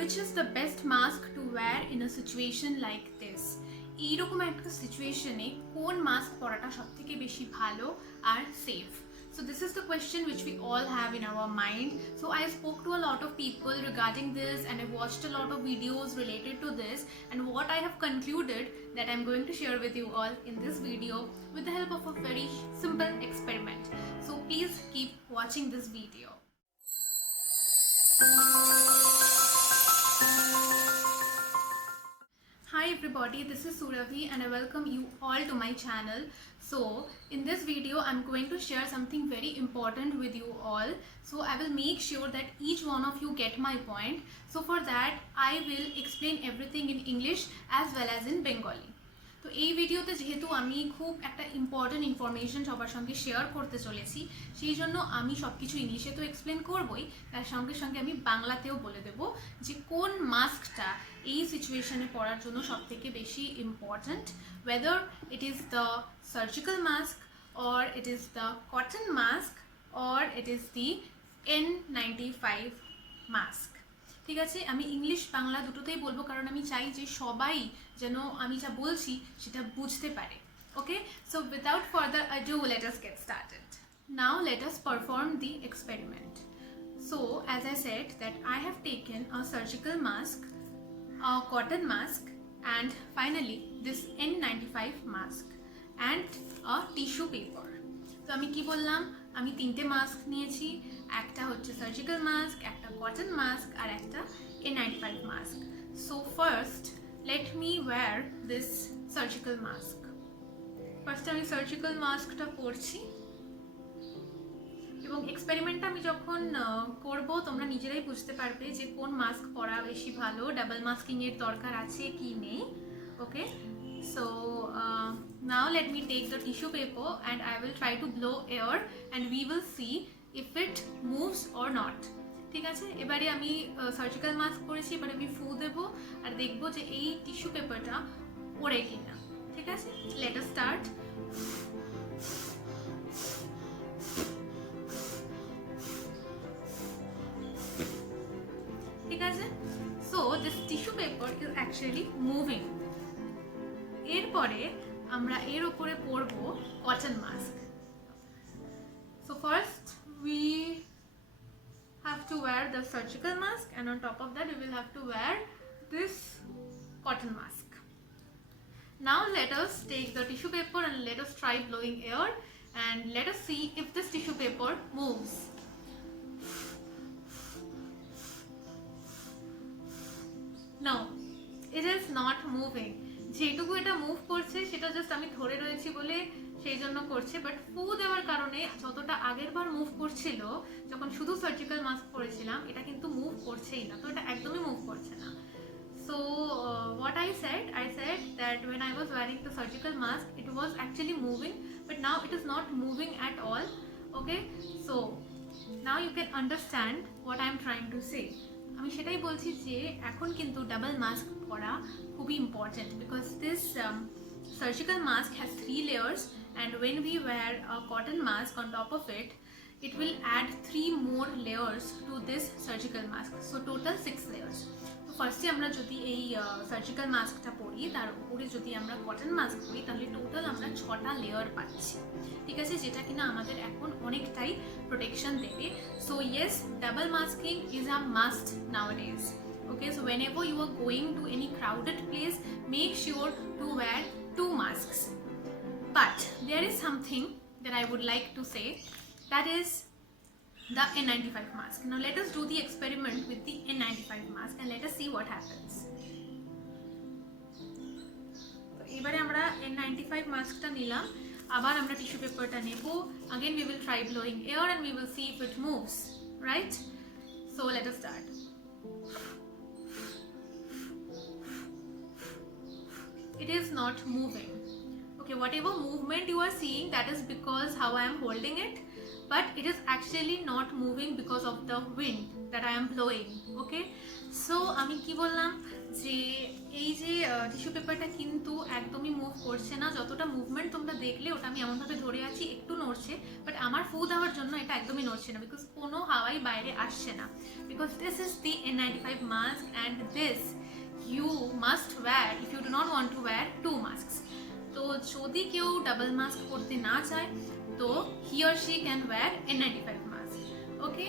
which is the best mask to wear in a situation like this? এইরকম একটা সিচুয়েশনে কোন মাস্ক পরাটা সবথেকে বেশি ভালো আর safe? So this is the question which we all have in our mind. So I spoke to a lot of people regarding this, and I watched a lot of videos related to this, and what I have concluded that I'm going to share with you all in this video with the help of a very simple experiment. So please keep watching this video. Hi everybody, this is Surabhi and I welcome you all to my channel. So in this video I'm going to share something very important with you all. So I will make sure that each one of you get my point. So for that I will explain everything in English as well as in Bengali. তো এই ভিডিওতে যেহেতু আমি খুব একটা important information সবার সঙ্গে শেয়ার করতে চলেছি, সেই জন্য আমি সব কিছু ইংলিশে তো এক্সপ্লেন করবই, তার সঙ্গে সঙ্গে আমি বাংলাতেও বলে দেবো যে কোন মাস্কটা এই সিচুয়েশনে পরার জন্য সবথেকে বেশি important, whether it is the surgical mask or it is the cotton mask or it is the N95 mask. ঠিক আছে, আমি ইংলিশ বাংলা দুটোতেই বলবো কারণ আমি চাই যে সবাই যেন আমি যা বলছি সেটা বুঝতে পারে। Okay, so without further ado let us get started. Now let us perform the experiment. So as I said that I have taken a surgical mask, a cotton mask, and finally this N95 mask and a tissue paper. তো আমি কি বললাম, আমি তিনটে মাস্ক নিয়েছি, একটা হচ্ছে surgical mask, একটা কটন মাস্ক আর একটা N95 mask. So first let me wear this surgical mask. First আমি সার্জিক্যাল মাস্কটা পরছি এবং এক্সপেরিমেন্টটা আমি যখন করব তোমরা নিজেরাই বুঝতে পারবে যে কোন মাস্ক পরা বেশি ভালো, ডাবল মাস্কিংয়ের দরকার আছে কি নেই। ওকে, so now let me take the tissue paper and I will try to blow air and we will see if it moves or not. ঠিক আছে, এবারে আমি সার্জিক্যাল মাস্ক পরেছি, এবারে আমি ফু দেব আর দেখব যে এই টিস্যু পেপারটা ওড়ে কিনা। ঠিক আছে, let us start. ঠিক আছে, so this tissue paper is actually moving. এরপরে আমরা এর উপরে পরব cotton mask. So first we have to wear the surgical mask and on top of that we will have to wear this cotton mask. Now let us take the tissue paper and let us try blowing air and let us see if this tissue paper moves. No, it is not moving. যেটুকু এটা মুভ করছে সেটা জাস্ট আমি ধরে রয়েছি বলে সেই জন্য করছে, বাট ফু দেওয়ার কারণে যতটা আগের বার মুভ করছিল যখন শুধু সার্জিক্যাল মাস্ক পরেছিলাম এটা কিন্তু মুভ করছেই না, তো এটা একদমই মুভ করছে না। So what I said that when I was wearing the surgical mask it was actually moving, but now it is not moving at all. Okay, so now you can understand what I am trying to say. আমি সেটাই বলছি যে এখন কিন্তু double mask পরা খুবই important, because this surgical mask has 3 layers and when we wear a cotton mask on top of it, it will add 3 more layers to this surgical mask, so total 6 layers. তো ফার্স্টে আমরা যদি এই সার্জিক্যাল মাস্কটা পরি তার উপরে যদি আমরা কটন মাস্ক পরি তাহলে টোটাল আমরা 6টা লেয়ার পাচ্ছি। ঠিক আছে, যেটা কিনা আমাদের এখন অনেকটাই প্রোটেকশন দেবে। So yes, double masking is a must নাওয়াডেজ। Okay, so whenever you are going to any crowded place, make sure to wear 2 masks. But there is something that I would like to say, that is the N95 mask. Now let us do the experiment with the N95 mask and let us see what happens. তো এবারে আমরা N95 মাস্কটা নিলাম, আবার আমরা টিস্যু পেপারটা নেব, again we will try blowing air and we will see if it moves, right? So let us start. It is not moving. Okay, whatever movement you are seeing, that is because how I am holding it, but it is actually not moving because of the wind that I am blowing. Okay, so আমি কি বললাম যে এই যে টিস্যু পেপারটা কিন্তু একদমই মুভ করছে না, যতটা মুভমেন্ট তোমরা দেখলে ওটা আমি এমনভাবে ধরে আছি একটু নড়ছে, বাট আমার ফু দেওয়ার জন্য এটা একদমই নড়ছে না, বিকজ কোনো হাওয়াই বাইরে আসছে না, because this is the N95 mask and this you must wear if you do not want to wear 2 masks. তো যদি কেউ ডাবল মাস্ক পরতে না চায় তো he or she can wear N95 mask, okay?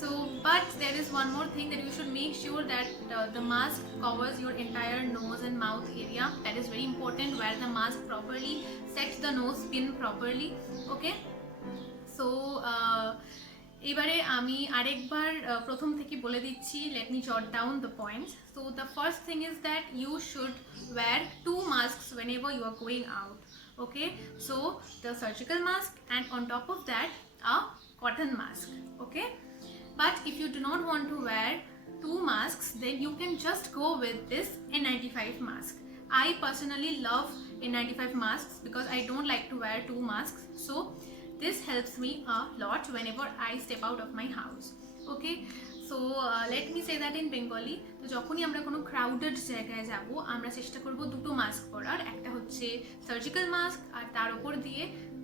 So, but there is one more thing, that you should make sure that the mask covers your entire nose and mouth area. That is very important. Wear the mask properly, set the nose pin properly, okay? So, এবারে আমি আরেকবার প্রথম থেকে বলে দিচ্ছি, let me jot down the points. So the first thing is that you should wear 2 masks whenever you are going out, okay? So the surgical mask and on top of that a cotton mask, okay? But if you do not want to wear 2 masks, then you can just go with this N95 mask. I personally love N95 masks because I don't like to wear 2 masks. So this helps me a lot whenever I step out of my house, okay? So let me say that in Bengali. তো যখনই আমরা কোনো ক্রাউডেড জায়গায় যাব আমরা চেষ্টা করব দুটো মাস্ক পরার, একটা হচ্ছে সার্জিক্যাল মাস্ক আর তার উপর দিয়ে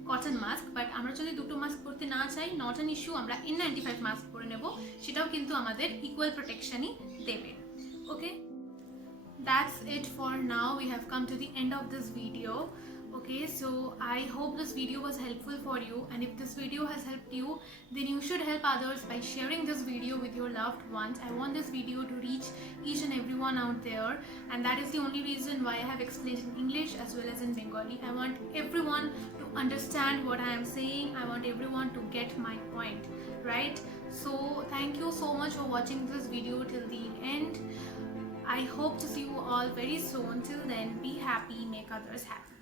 কটন মাস্ক। বাট আমরা যদি দুটো মাস্ক পরতে না চাই, নট অ্যান ইস্যু, আমরা N95 মাস্ক পরে নেব, সেটাও কিন্তু আমাদের ইকুয়াল প্রোটেকশনই দেবে, ওকে? That's it for now. We have come to the end of this video. Okay, so I hope this video was helpful for you, and if this video has helped you, then you should help others by sharing this video with your loved ones. I want this video to reach each and everyone out there, and that is the only reason why I have explained in English as well as in Bengali. I want everyone to understand what I am saying. I want everyone to get my point, right? So thank you so much for watching this video till the end. I hope to see you all very soon. Till then, be happy, make others happy.